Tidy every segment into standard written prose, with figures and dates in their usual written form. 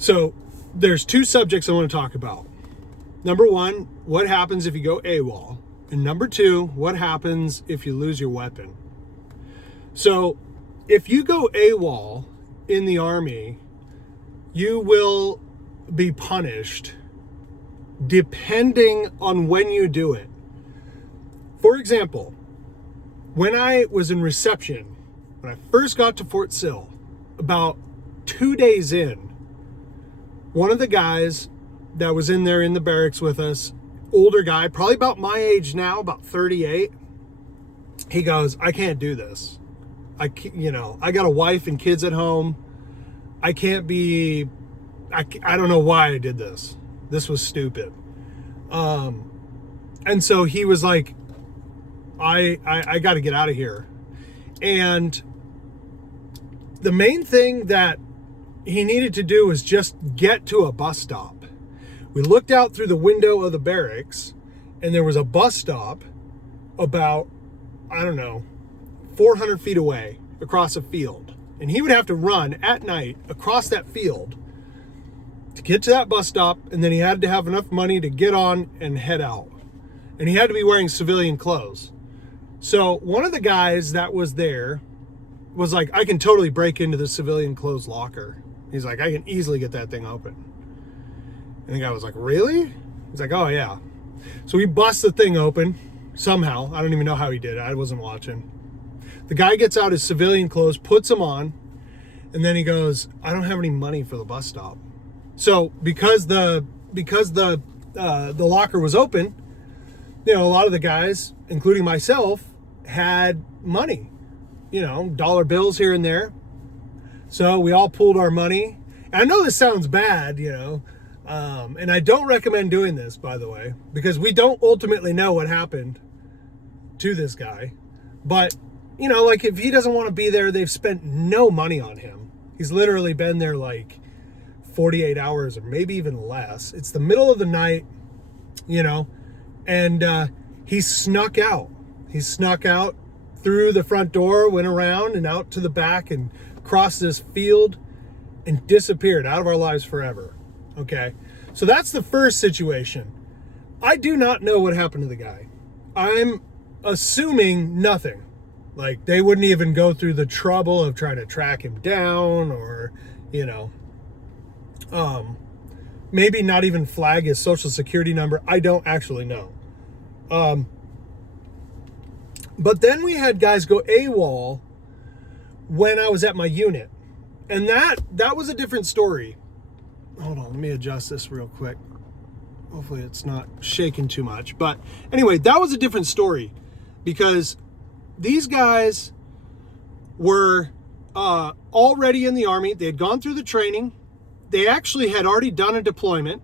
So there's two subjects I want to talk about. Number one, what happens if you go AWOL? And number two, what happens if you lose your weapon? So if you go AWOL in the Army, you will be punished depending on when you do it. For example, when I was in reception, when I first got to Fort Sill, about 2 days in, one of the guys that was in there in the barracks with us, older guy, probably about my age now, about 38, he goes, I can't do this. I got a wife and kids at home. I can't be, I don't know why I did this. This was stupid. And so he was like, I got to get out of here. And the main thing that he needed to do was just get to a bus stop. We looked out through the window of the barracks, and there was a bus stop about, 400 feet away across a field. And he would have to run at night across that field to get to that bus stop, and then he had to have enough money to get on and head out. And he had to be wearing civilian clothes. So one of the guys that was there was like, I can totally break into the civilian clothes locker. He's like, I can easily get that thing open. And the guy was like, really? He's like, oh yeah. So he busts the thing open somehow. I don't even know how he did it. I wasn't watching. The guy gets out his civilian clothes, puts them on, and then he goes, I don't have any money for the bus stop. So because the locker was open, a lot of the guys, including myself, had money, dollar bills here and there. So we all pulled our money. And I know this sounds bad, and I don't recommend doing this, by the way, because we don't ultimately know what happened to this guy. But, like if he doesn't want to be there, they've spent no money on him. He's literally been there like 48 hours or maybe even less. It's the middle of the night, and he snuck out. He snuck out through the front door, went around and out to the back and crossed this field and disappeared out of our lives forever. Okay, so that's the first situation. I do not know what happened to the guy. I'm assuming nothing. Like they wouldn't even go through the trouble of trying to track him down or, maybe not even flag his social security number. I don't actually know. But then we had guys go AWOL when I was at my unit. And that was a different story. Hold on, let me adjust this real quick. Hopefully it's not shaking too much. But anyway, that was a different story because these guys were already in the Army. They had gone through the training. They actually had already done a deployment,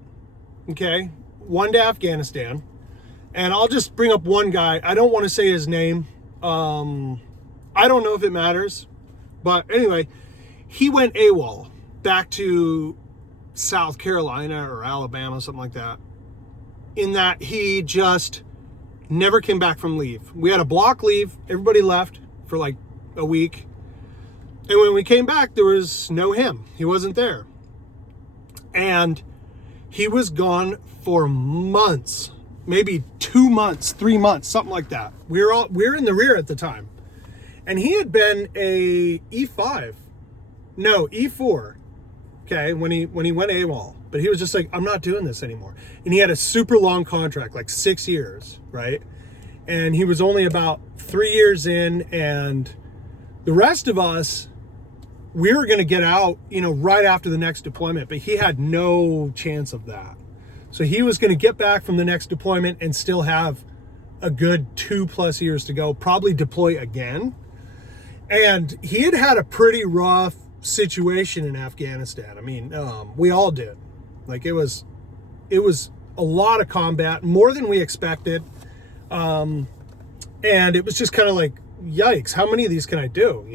okay, one to Afghanistan. And I'll just bring up one guy. I don't want to say his name. I don't know if it matters. But anyway, he went AWOL back to South Carolina or Alabama, something like that. In that he just never came back from leave. We had a block leave. Everybody left for like a week. And when we came back, there was no him. He wasn't there. And he was gone for months, maybe 2 months, 3 months, something like that. We were in the rear at the time. And he had been a E4, okay, when he went AWOL. But he was just like, I'm not doing this anymore. And he had a super long contract, like 6 years, right? And he was only about 3 years in, and the rest of us, we were going to get out, right after the next deployment, but he had no chance of that. So he was going to get back from the next deployment and still have a good 2+ years to go, probably deploy again. And he had had a pretty rough situation in Afghanistan. I mean, we all did. Like it was a lot of combat, more than we expected. And it was just kind of like, yikes, how many of these can I do,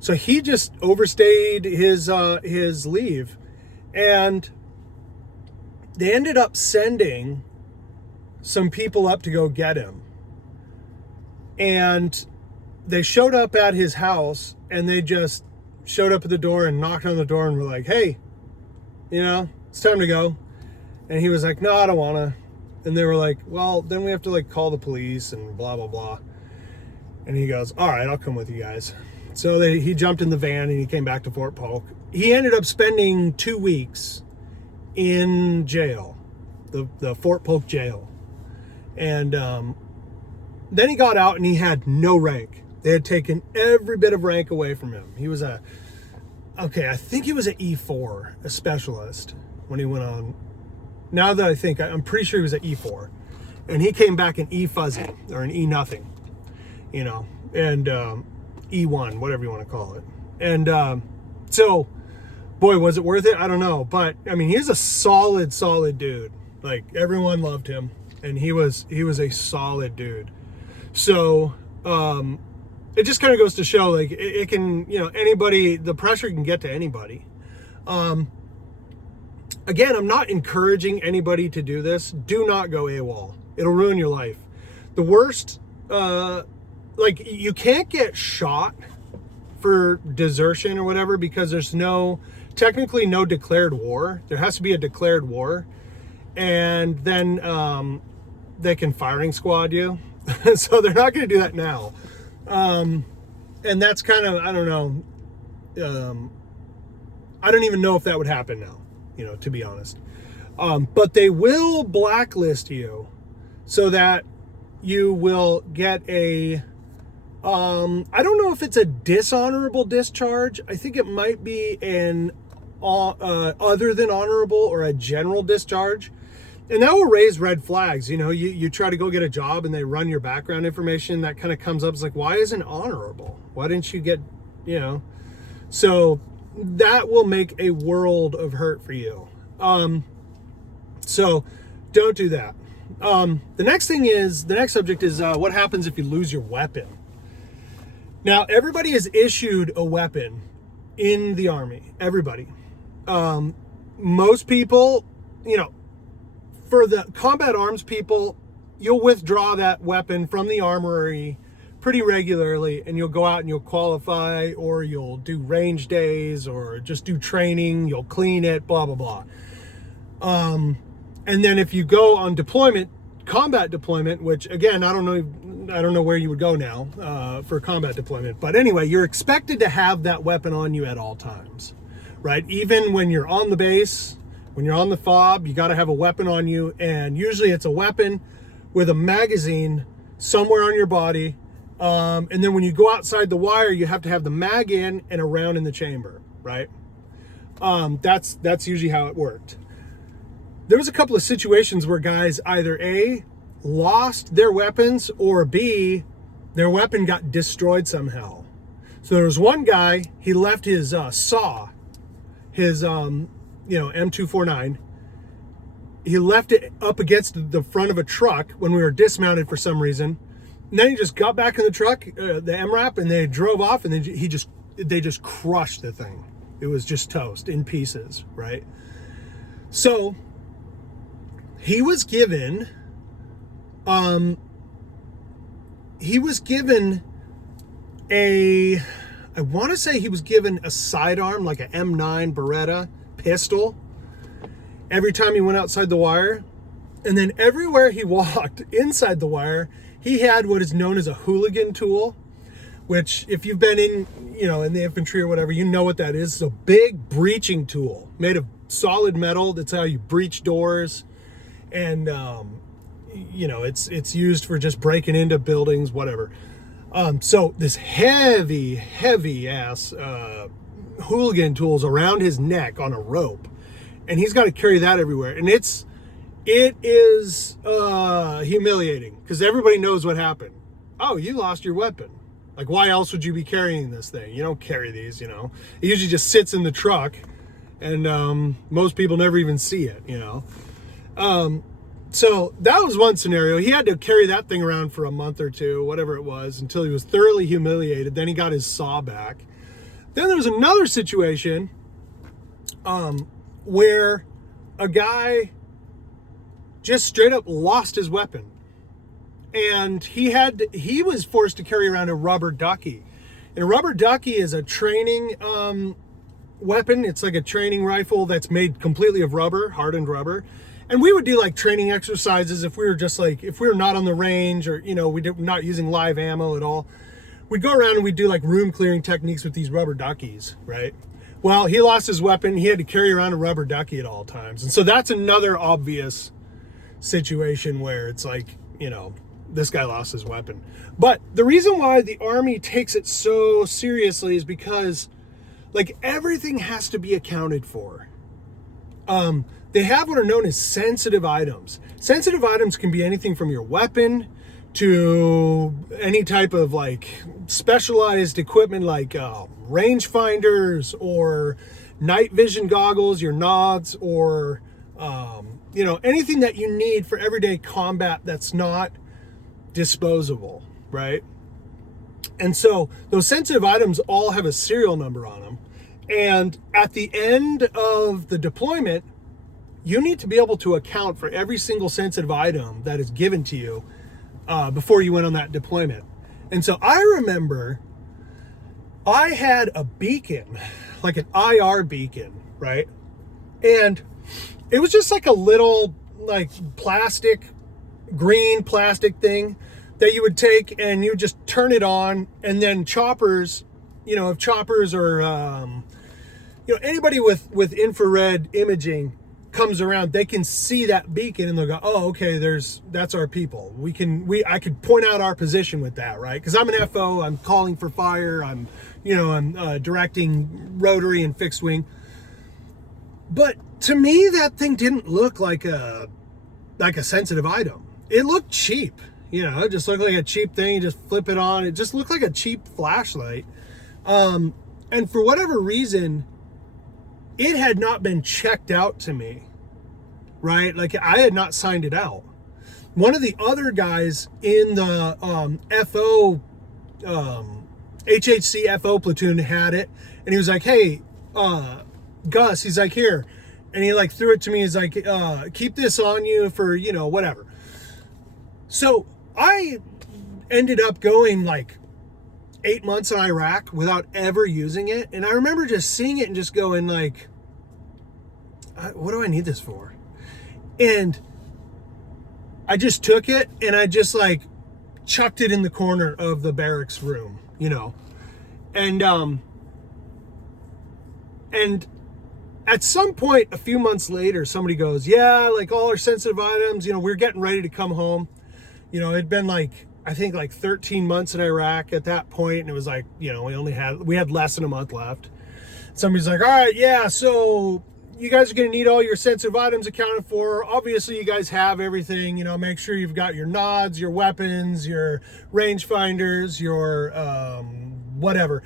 So he just overstayed his leave, and they ended up sending some people up to go get him. And they showed up at his house, and they just showed up at the door and knocked on the door and were like, hey, it's time to go. And he was like, no, I don't want to. And they were like, well, then we have to like call the police and blah, blah, blah. And he goes, all right, I'll come with you guys. So he jumped in the van and he came back to Fort Polk. He ended up spending 2 weeks in jail, the Fort Polk jail. And then he got out and he had no rank. They had taken every bit of rank away from him. He was I think he was an E4, a specialist when he went on. Now that I think, I'm pretty sure he was an E4. And he came back an E fuzzy or an E nothing, and E1, whatever you want to call it. And so, boy, was it worth it? I don't know. But, I mean, he's a solid dude. Like, everyone loved him. And he was a solid dude. So, it just kind of goes to show, like, it can, anybody, the pressure can get to anybody. Again, I'm not encouraging anybody to do this. Do not go AWOL. It'll ruin your life. The worst, you can't get shot for desertion or whatever because there's technically no declared war. There has to be a declared war. And then they can firing squad you. So they're not going to do that now. And that's kind of, I don't know. I don't even know if that would happen now, to be honest. But they will blacklist you so that you will get I don't know if it's a dishonorable discharge. I think it might be an other than honorable or a general discharge. And that will raise red flags. You try to go get a job and they run your background information. That kind of comes up. It's like, why isn't honorable? Why didn't you get, So that will make a world of hurt for you. So don't do that. The next subject is what happens if you lose your weapon. Now, everybody is issued a weapon in the Army. Everybody. Most people, for the combat arms people, you'll withdraw that weapon from the armory pretty regularly, and you'll go out and you'll qualify, or you'll do range days, or just do training, you'll clean it, blah, blah, blah. And then if you go on deployment, combat deployment, which again, I don't know where you would go now for combat deployment, but anyway, you're expected to have that weapon on you at all times, right? Even when you're on the base, when you're on the FOB, you got to have a weapon on you, and usually it's a weapon with a magazine somewhere on your body. And then when you go outside the wire, you have to have the mag in and a round in the chamber, right? That's usually how it worked. There was a couple of situations where guys either A, lost their weapons, or B, their weapon got destroyed somehow. So there was one guy, he left his saw, his M249. He left it up against the front of a truck when we were dismounted for some reason. And then he just got back in the truck, the MRAP, and they drove off, and then they just crushed the thing. It was just toast in pieces, right? So he was given I want to say he was given a sidearm, like an M9 Beretta pistol, every time he went outside the wire. And then everywhere he walked inside the wire, he had what is known as a hooligan tool, which if you've been in the infantry or whatever, you know what that is. It's a big breaching tool made of solid metal. That's how you breach doors. And, it's used for just breaking into buildings, whatever. So this heavy ass hooligan tools around his neck on a rope, and he's got to carry that everywhere. And it is humiliating because everybody knows what happened. Oh, you lost your weapon. Like, why else would you be carrying this thing? You don't carry these, It usually just sits in the truck, and most people never even see it, So that was one scenario. He had to carry that thing around for a month or two, whatever it was, until he was thoroughly humiliated. Then he got his saw back. Then there was another situation where a guy just straight up lost his weapon. And he was forced to carry around a rubber ducky. And a rubber ducky is a training weapon. It's like a training rifle that's made completely of rubber, hardened rubber. And we would do like training exercises if we were just like, if we were not on the range or, not using live ammo at all. We'd go around and we'd do like room clearing techniques with these rubber duckies, right? Well, he lost his weapon. He had to carry around a rubber ducky at all times. And so that's another obvious situation where it's like, this guy lost his weapon. But the reason why the Army takes it so seriously is because like everything has to be accounted for. They have what are known as sensitive items. Sensitive items can be anything from your weapon to any type of like specialized equipment like rangefinders or night vision goggles, your nods, or anything that you need for everyday combat that's not disposable, right? And so those sensitive items all have a serial number on them. And at the end of the deployment, you need to be able to account for every single sensitive item that is given to you before you went on that deployment. And so I remember I had a beacon, like an IR beacon, right? And it was just like a little like green plastic thing that you would take and you just turn it on, and then choppers, if choppers or anybody with infrared imaging comes around, they can see that beacon and they'll go, oh, okay, that's our people. I could point out our position with that, right? Because I'm an FO, I'm calling for fire, I'm directing rotary and fixed wing. But to me, that thing didn't look like a sensitive item. It looked cheap, it just looked like a cheap thing. You just flip it on. It just looked like a cheap flashlight. And for whatever reason, it had not been checked out to me, right? Like I had not signed it out. One of the other guys in the HHC FO platoon had it, and he was like, hey, Gus, he's like, here. And he like threw it to me. He's like, keep this on you for, whatever. So I ended up going like 8 months in Iraq without ever using it. And I remember just seeing it and just going like, what do I need this for? And I just took it and I just like chucked it in the corner of the barracks room, and at some point a few months later, somebody goes, yeah, like all our sensitive items, we're getting ready to come home. It'd been like, I think like 13 months in Iraq at that point, and it was like, we had less than a month left. Somebody's like, all right, yeah, so you guys are going to need all your sensitive items accounted for. Obviously, you guys have everything. Make sure you've got your nods, your weapons, your rangefinders, your whatever.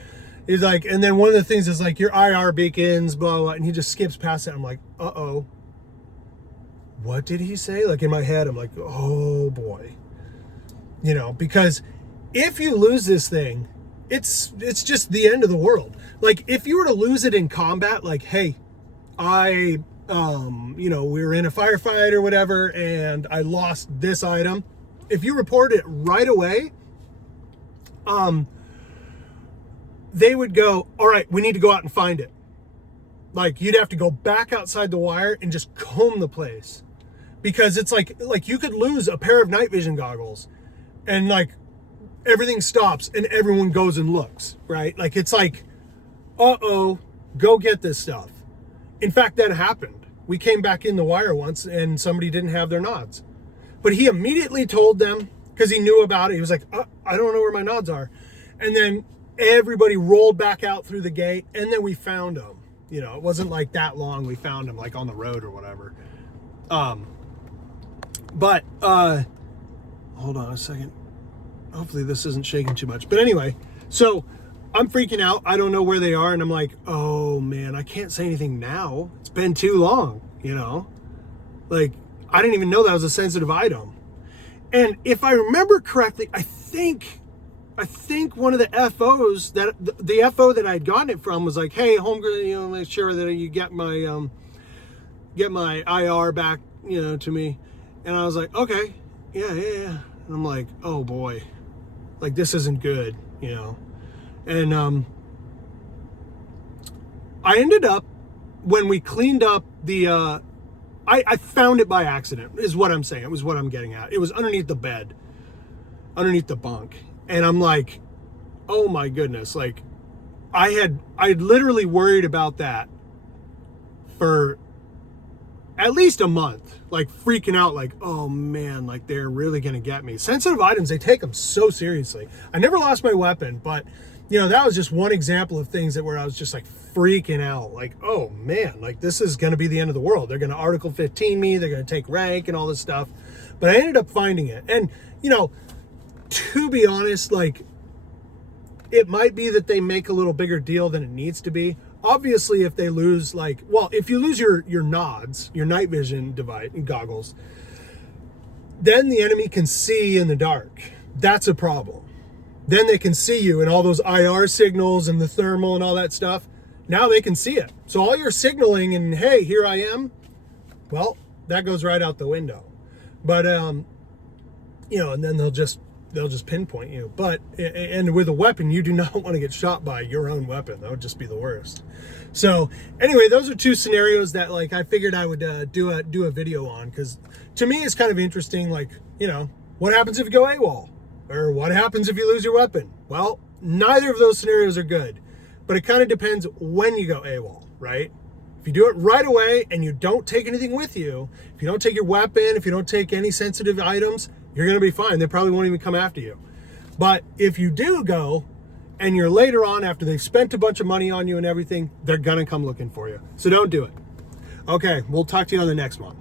He's like, and then one of the things is like your IR beacons, blah, blah, and he just skips past it. I'm like, uh-oh. What did he say? Like in my head, I'm like, oh boy. Because if you lose this thing, it's just the end of the world. Like if you were to lose it in combat, like, hey, we were in a firefight or whatever, and I lost this item. If you report it right away, they would go, all right, we need to go out and find it. Like you'd have to go back outside the wire and just comb the place, because it's like you could lose a pair of night vision goggles and like everything stops and everyone goes and looks, right? Like it's like, uh-oh, go get this stuff. In fact, that happened. We came back in the wire once and somebody didn't have their nods. But he immediately told them, because he knew about it. He was like, I don't know where my nods are. And then everybody rolled back out through the gate, and then we found them. It wasn't like that long. We found them like on the road or whatever. But hold on a second. Hopefully this isn't shaking too much. But anyway, so I'm freaking out. I don't know where they are. And I'm like, oh man, I can't say anything now. It's been too long, Like, I didn't even know that was a sensitive item. And if I remember correctly, I think one of the FOs the FO that I'd gotten it from was like, hey, homegirl, make sure that you get my IR back, to me. And I was like, okay, yeah. And I'm like, oh boy, like this isn't good, And I ended up, when we cleaned up the, I found it by accident, is what I'm saying. It was what I'm getting at. It was underneath the bed, underneath the bunk. And I'm like, oh my goodness. Like, I literally worried about that for at least a month, like freaking out, like, oh man, like they're really going to get me. Sensitive items, they take them so seriously. I never lost my weapon, but you know, that was just one example of things that where I was just like freaking out, like, oh man, like this is going to be the end of the world. They're going to Article 15 me, they're going to take rank and all this stuff. But I ended up finding it. And, you know, to be honest, like, it might be that they make a little bigger deal than it needs to be. Obviously, if they lose, like, well, if you lose your nods, your night vision device and goggles, then the enemy can see in the dark. That's a problem. Then they can see you and all those IR signals and the thermal and all that stuff. Now they can see it. So all your signaling and, hey, here I am, well, that goes right out the window. But, you know, and then they'll just pinpoint you. But, and with a weapon, you do not want to get shot by your own weapon. That would just be the worst. So anyway, those are two scenarios that, like, I figured I would do a video on, because to me it's kind of interesting. Like, you know, what happens if you go AWOL? Or what happens if you lose your weapon? Well, neither of those scenarios are good, but it kind of depends when you go AWOL, right? If you do it right away and you don't take anything with you, if you don't take your weapon, if you don't take any sensitive items, you're going to be fine. They probably won't even come after you. But if you do go and you're later on, after they've spent a bunch of money on you and everything, they're going to come looking for you. So don't do it. Okay, we'll talk to you on the next one.